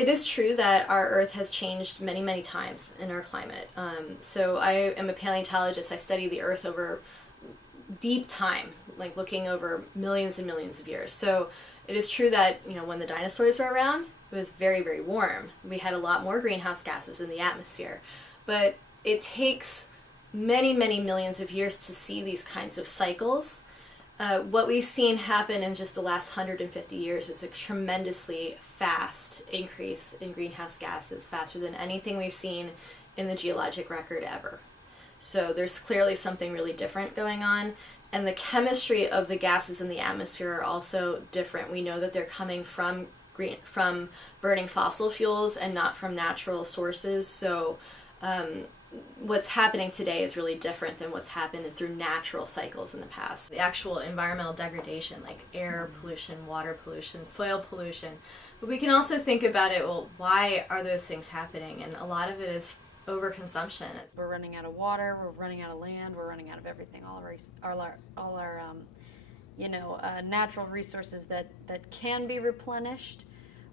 It is true that our Earth has changed many, many times in our climate. So I am a paleontologist. I study the Earth over deep time, like looking over millions and millions of years. So it is true that, when the dinosaurs were around, it was very, very warm. We had a lot more greenhouse gases in the atmosphere. But it takes many, many millions of years to see these kinds of cycles. What we've seen happen in just the last 150 years is a tremendously fast increase in greenhouse gases, faster than anything we've seen in the geologic record ever. So there's clearly something really different going on, and the chemistry of the gases in the atmosphere are also different. We know that they're coming from burning fossil fuels and not from natural sources. So what's happening today is really different than what's happened through natural cycles in the past. The actual environmental degradation, like air pollution, water pollution, soil pollution. But we can also think about it, well, why are those things happening? And a lot of it is overconsumption. We're running out of water, we're running out of land, we're running out of everything. All our natural resources that can be replenished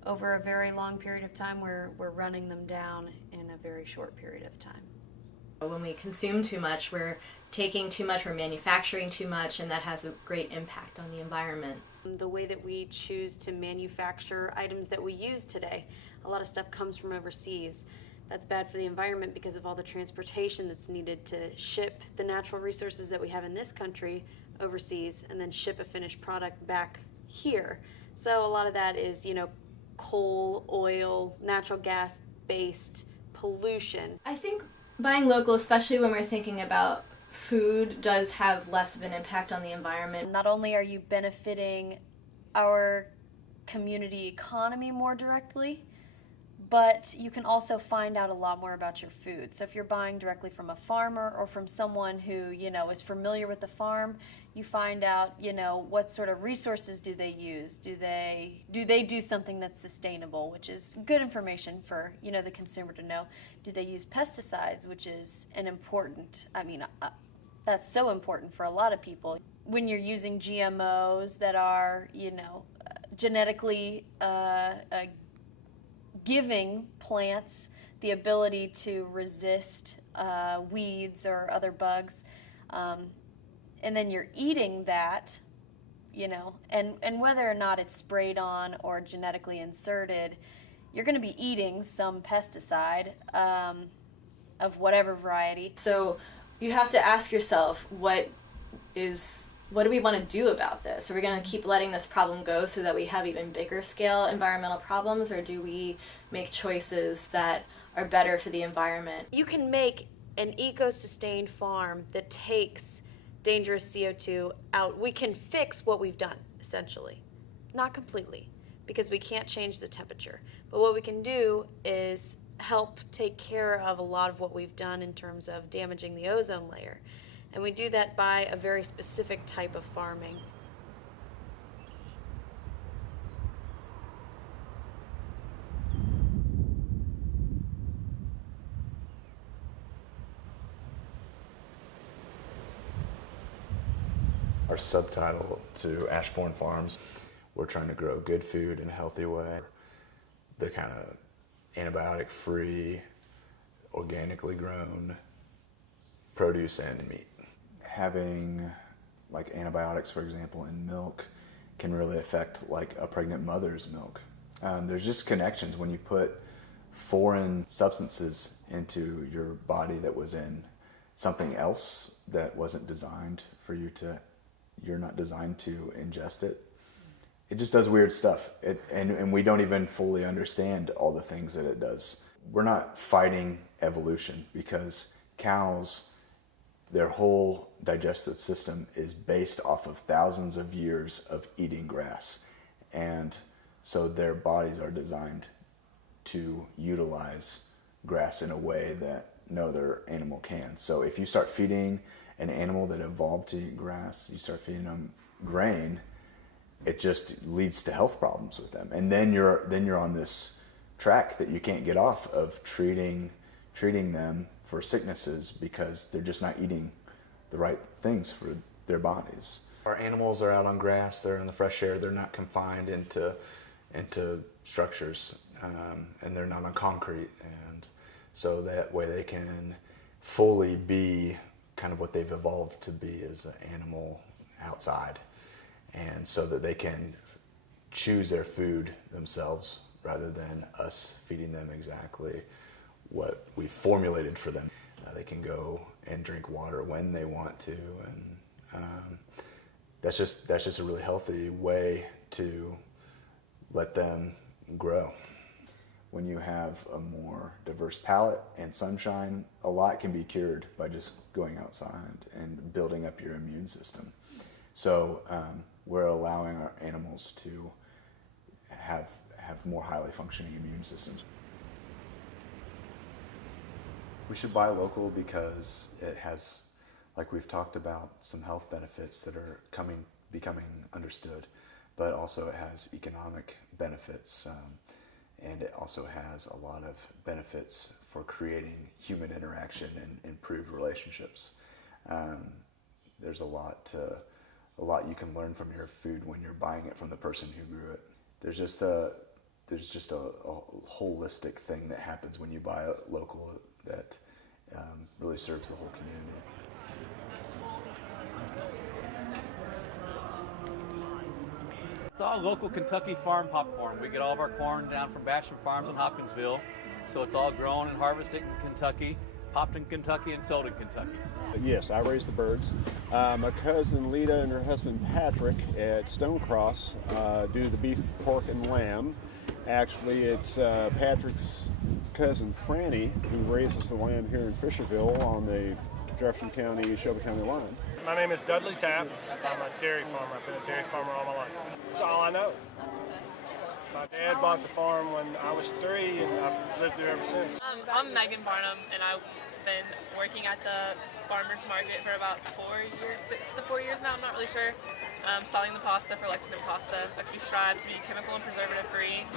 over a very long period of time, we're running them down in a very short period of time. When we consume too much, we're taking too much, we're manufacturing too much, and that has a great impact on the environment. The way that we choose to manufacture items that we use today, a lot of stuff comes from overseas. That's bad for the environment because of all the transportation that's needed to ship the natural resources that we have in this country overseas and then ship a finished product back here. So a lot of that is, coal, oil, natural gas based pollution. I think buying local, especially when we're thinking about food, does have less of an impact on the environment. Not only are you benefiting our community economy more directly, but you can also find out a lot more about your food. So if you're buying directly from a farmer or from someone who, is familiar with the farm, you find out, what sort of resources do they use? Do they do something that's sustainable, which is good information for, the consumer to know. Do they use pesticides, which is that's so important for a lot of people. When you're using GMOs that are, genetically giving plants the ability to resist weeds or other bugs, and then you're eating that, and whether or not it's sprayed on or genetically inserted, you're going to be eating some pesticide of whatever variety. So you have to ask yourself, what do we want to do about this? Are we going to keep letting this problem go so that we have even bigger scale environmental problems, or do we make choices that are better for the environment? You can make an eco-sustained farm that takes dangerous CO2 out. We can fix what we've done, essentially. Not completely, because we can't change the temperature. But what we can do is help take care of a lot of what we've done in terms of damaging the ozone layer. And we do that by a very specific type of farming. Our subtitle to Ashbourne Farms, we're trying to grow good food in a healthy way. The kind of antibiotic-free, organically grown produce and meat. Having like antibiotics, for example, in milk can really affect like a pregnant mother's milk. There's just connections when you put foreign substances into your body that was in something else that wasn't designed for you to, you're not designed to ingest it. It just does weird stuff. And we don't even fully understand all the things that it does. We're not fighting evolution because cows, their whole digestive system is based off of thousands of years of eating grass. And so their bodies are designed to utilize grass in a way that no other animal can. So if you start feeding an animal that evolved to eat grass, you start feeding them grain, it just leads to health problems with them. And then you're on this track that you can't get off of treating them for sicknesses because they're just not eating the right things for their bodies. Our animals are out on grass, they're in the fresh air, they're not confined into structures. and they're not on concrete, and so that way they can fully be kind of what they've evolved to be as an animal outside, and so that they can choose their food themselves rather than us feeding them exactly what we formulated for them. They can go and drink water when they want to, and that's just a really healthy way to let them grow. When you have a more diverse palate and sunshine, a lot can be cured by just going outside and building up your immune system. So we're allowing our animals to have more highly functioning immune systems. We should buy local because it has, like we've talked about, some health benefits that are becoming understood, but also it has economic benefits, and it also has a lot of benefits for creating human interaction and improved relationships. There's a lot you can learn from your food when you're buying it from the person who grew it. There's just a holistic thing that happens when you buy a local that really serves the whole community. It's all local Kentucky farm popcorn. We get all of our corn down from Basham Farms in Hopkinsville, so it's all grown and harvested in Kentucky, popped in Kentucky, and sold in Kentucky. Yes, I raise the birds. My cousin Lita and her husband Patrick at Stonecross do the beef, pork, and lamb. Actually, it's Patrick's cousin Franny who raises the lamb here in Fisherville on the Jefferson County, Shelby County line. My name is Dudley Tapp. I'm a dairy farmer. I've been a dairy farmer all my life. That's all I know. My dad bought the farm when I was 3, and I've lived there ever since. I'm Megan Barnum, and I've been working at the farmers market for about 4 years, 6 to 4 years now, I'm not really sure. Selling the pasta for Lexington Pasta. Like, we strive to be chemical and preservative free.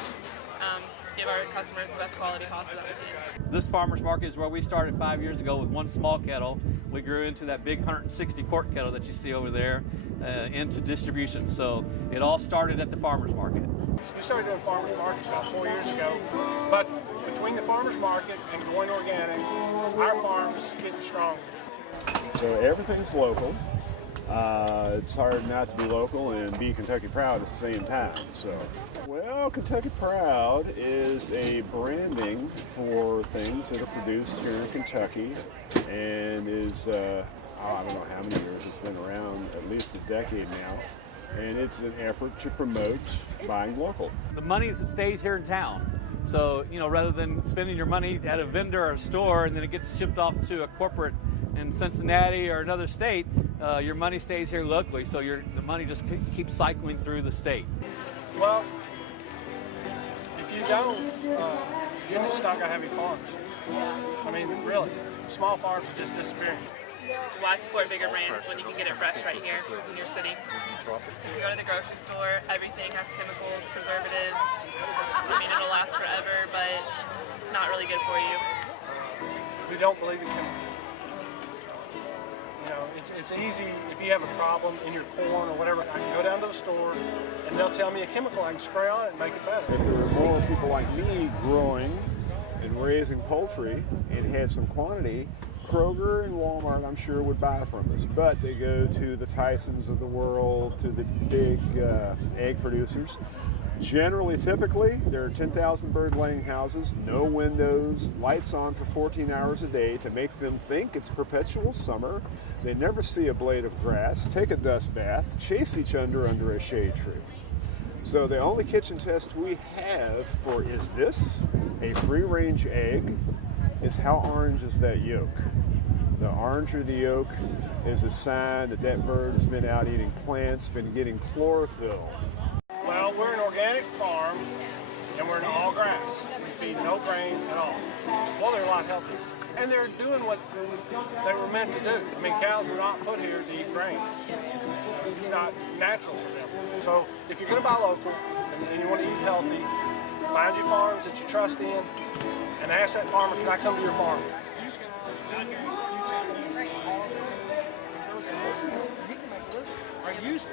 Give our customers the best quality pasta that we can. This farmer's market is where we started 5 years ago with one small kettle. We grew into that big 160 quart kettle that you see over there into distribution. So it all started at the farmer's market. We started doing farmers markets about 4 years ago, but between the farmers market and going organic, our farm's getting stronger. So everything's local. It's hard not to be local and be Kentucky Proud at the same time. So, well, Kentucky Proud is a branding for things that are produced here in Kentucky, and is I don't know how many years it's been around, at least a decade now. And it's an effort to promote buying local. The money stays here in town. So, rather than spending your money at a vendor or a store and then it gets shipped off to a corporate in Cincinnati or another state, your money stays here locally. So the money just keeps cycling through the state. Well, if you don't, you're just not going to have any farms. I mean, really, small farms are just disappearing. Why support bigger brands when you can get it fresh right here in your city? Because you go to the grocery store, everything has chemicals, preservatives. I mean, it'll last forever, but it's not really good for you. We don't believe in chemicals. It's easy if you have a problem in your corn or whatever. I can go down to the store and they'll tell me a chemical I can spray on it and make it better. If there were more people like me growing and raising poultry and had some quantity, Kroger and Walmart, I'm sure, would buy from us, but they go to the Tysons of the world, to the big egg producers. Generally, typically, there are 10,000 bird-laying houses, no windows, lights on for 14 hours a day to make them think it's perpetual summer. They never see a blade of grass, take a dust bath, chase each other under a shade tree. So the only kitchen test we have for is this a free-range egg is how orange is that yolk. The oranger the yolk is a sign that that bird has been out eating plants, been getting chlorophyll. Well, we're an organic farm, and we're in all grass. We feed no grain at all. Well, they're a lot healthier. And they're doing what they were meant to do. I mean, cows were not put here to eat grain. It's not natural for them. So if you're going to buy local and you want to eat healthy, find your farms that you trust in, and ask that farmer, can I come to your farm? I used to